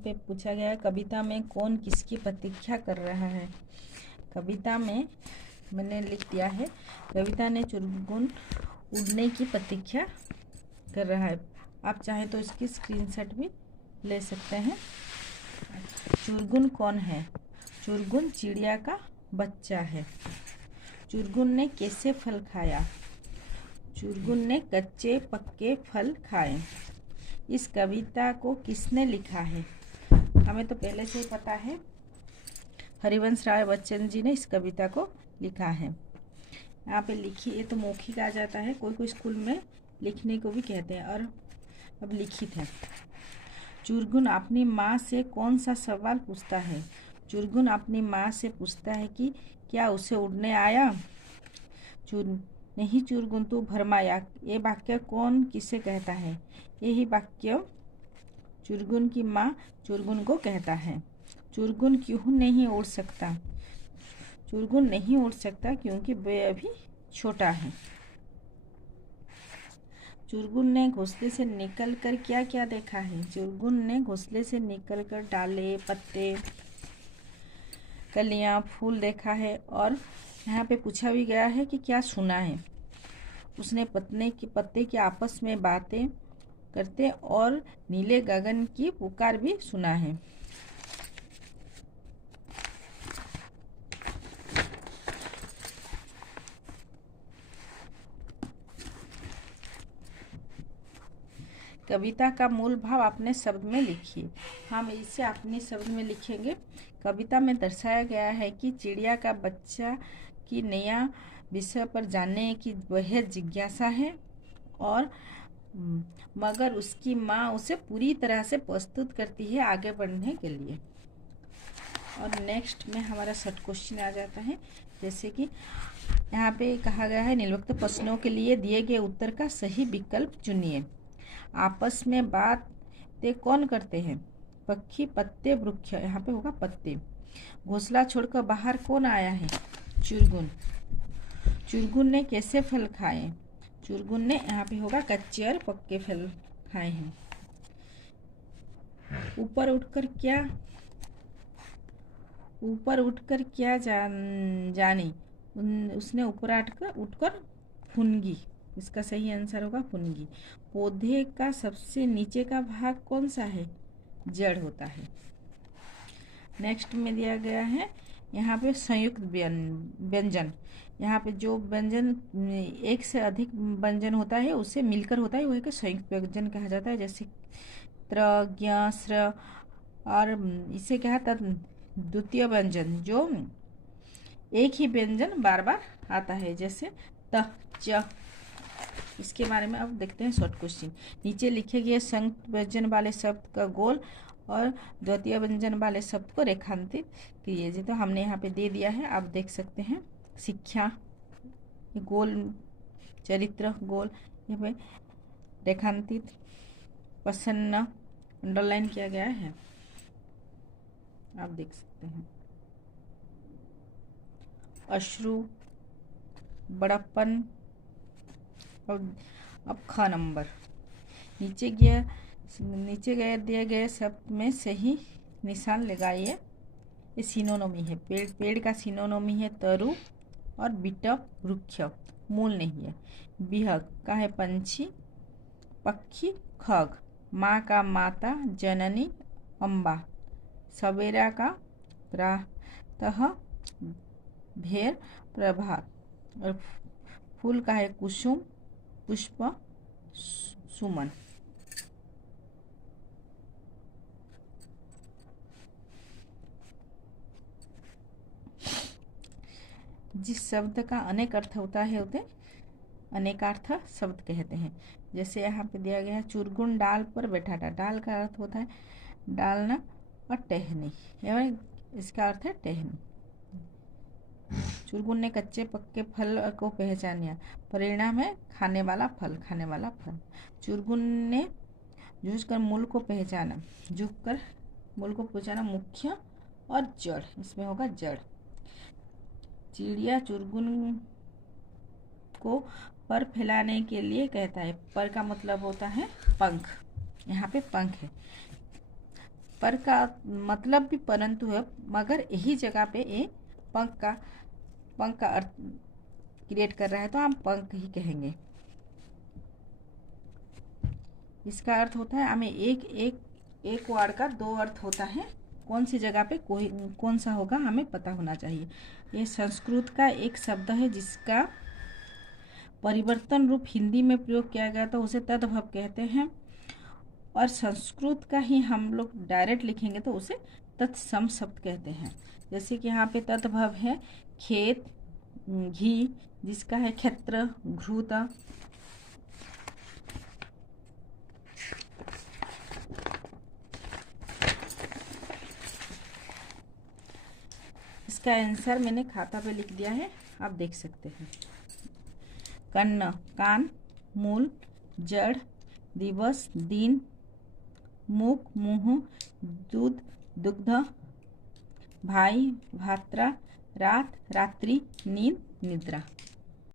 पे पूछा गया है कविता में कौन किसकी प्रतीक्षा कर रहा है। कविता में मैंने लिख दिया है कविता ने चुरगुन उड़ने की प्रतीक्षा कर रहा है। आप चाहें तो इसकी स्क्रीनशॉट भी ले सकते हैं। चुरगुन कौन है? चुरगुन चिड़िया का बच्चा है। चुरगुन ने कैसे फल खाया? चुरगुन ने कच्चे पक्के फल खाए। इस कविता को किसने लिखा है? हमें तो पहले से ही पता है, हरिवंश राय बच्चन जी ने इस कविता को लिखा है। यहाँ पे लिखी, ये तो मौखिक आ जाता है, कोई स्कूल में लिखने को भी कहते हैं, और अब लिखित है। चुरगुन अपनी माँ से कौन सा सवाल पूछता है? चुरगुन अपनी माँ से पूछता है कि क्या उसे उड़ने आया? नहीं चुरगुन तू भरमाया। ये वाक्य कौन किसे कहता है? यही वाक्य चुरगुन की माँ चुरगुन को कहता है। चुरगुन क्यों नहीं उड़ सकता? चुरगुन नहीं उड़ सकता क्योंकि वह अभी छोटा है। चुरगुन ने घोंसले से निकलकर क्या क्या देखा है? चुरगुन ने घोंसले से निकलकर डाले, पत्ते, कलियां, फूल देखा है। और यहाँ पे पूछा भी गया है कि क्या सुना है। उसने पत्ते की आपस में बातें करते और नीले गगन की पुकार भी सुना है। कविता का मूल भाव अपने शब्द में लिखिए। हम इसे अपने शब्द में लिखेंगे। कविता में दर्शाया गया है कि चिड़िया का बच्चा की नया विषय पर जानने की बेहद जिज्ञासा है, और मगर उसकी माँ उसे पूरी तरह से प्रस्तुत करती है आगे बढ़ने के लिए। और नेक्स्ट में हमारा शॉर्ट क्वेश्चन आ जाता है, जैसे कि यहाँ पे कहा गया है निम्नलिखित प्रश्नों के लिए दिए गए उत्तर का सही विकल्प चुनिए। आपस में बातें कौन करते हैं? पक्षी, पत्ते, वृक्ष। यहाँ पे होगा पत्ते। घोंसला छोड़कर बाहर कौन आया है? चुरगुन। चुरगुन ने कैसे फल खाए? चुरगुन ने, यहाँ पे होगा कच्चे और पक्के फल खाए हैं। ऊपर उठकर क्या जानी? उसने ऊपर उठकर फुनगी। इसका सही आंसर होगा फुनगी। पौधे का सबसे नीचे का भाग कौन सा है? जड़ होता है। नेक्स्ट में दिया गया है यहाँ पे संयुक्त व्यंजन। यहाँ पे जो व्यंजन एक से अधिक व्यंजन होता है उसे मिलकर होता है, वो एक संयुक्त व्यंजन कहा जाता है। जैसे त्र, ज्ञ, स्र, और इसे क्या है द्वितीय व्यंजन, जो एक ही व्यंजन बार बार आता है, जैसे त, च। इसके बारे में अब देखते हैं शॉर्ट क्वेश्चन। नीचे लिखे गए संयुक्त व्यंजन वाले शब्द का गोल और द्वितीय व्यंजन वाले शब्द को रेखांकित कीजिए। तो हमने यहाँ पे दे दिया है, आप देख सकते हैं। शिक्षा गोल, चरित्र गोल, यहाँ पे रेखांकित, प्रसन्न अंडरलाइन किया गया है, आप देख सकते हैं। अश्रु, बड़प्पन। अब ख नंबर, नीचे गए दिए गए शब्द में सही निशान लगाइए। ये सिनोनोमी है। पेड़ का सिनोनोमी है तरु, और बिटप वृक्ष मूल नहीं है। बिहक का है पंछी, पक्षी, खग। माँ का माता, जननी, अम्बा। सवेरा का प्रातः, भेर, प्रभात। और फूल का है कुसुम, पुष्प, सुमन। जिस शब्द का अनेक अर्थ होता है उसे अनेकार्थ शब्द कहते हैं। जैसे यहाँ पे दिया गया है चुरगुन डाल पर बैठा था। डाल का अर्थ होता है डालना और टहनी, एवं इसका अर्थ है टहनी। चुरगुन ने कच्चे पक्के फल को पहचाना। परिणाम है खाने वाला फल। चुरगुन ने झुककर मूल को पहचाना। झुककर मूल को पहचाना मुख्य और जड़, इसमें होगा जड़। चिड़िया चुरगुन को पर फैलाने के लिए कहता है। पर का मतलब होता है पंख, यहाँ पे पंख है। पर का मतलब भी परंतु है, मगर यही जगह पे ये पंख का अर्थ क्रिएट कर रहा है, तो हम पंख ही कहेंगे। इसका अर्थ होता है, हमें एक वर्ड का दो अर्थ होता है, कौन सी जगह पे कौन सा होगा हमें पता होना चाहिए। ये संस्कृत का एक शब्द है जिसका परिवर्तन रूप हिंदी में प्रयोग किया गया, तो उसे तद्भव कहते हैं। और संस्कृत का ही हम लोग डायरेक्ट लिखेंगे तो उसे तत्सम शब्द कहते हैं। जैसे कि यहाँ पे तद्भव है खेत, घी, जिसका है क्षेत्र, घृत। इसका आंसर मैंने खाता पे लिख दिया है, आप देख सकते हैं। कर्ण कान, मूल जड़, दिवस दिन, मुख मुंह, दूध दुग्ध, भाई भात्रा, रात रात्रि, नींद निद्रा।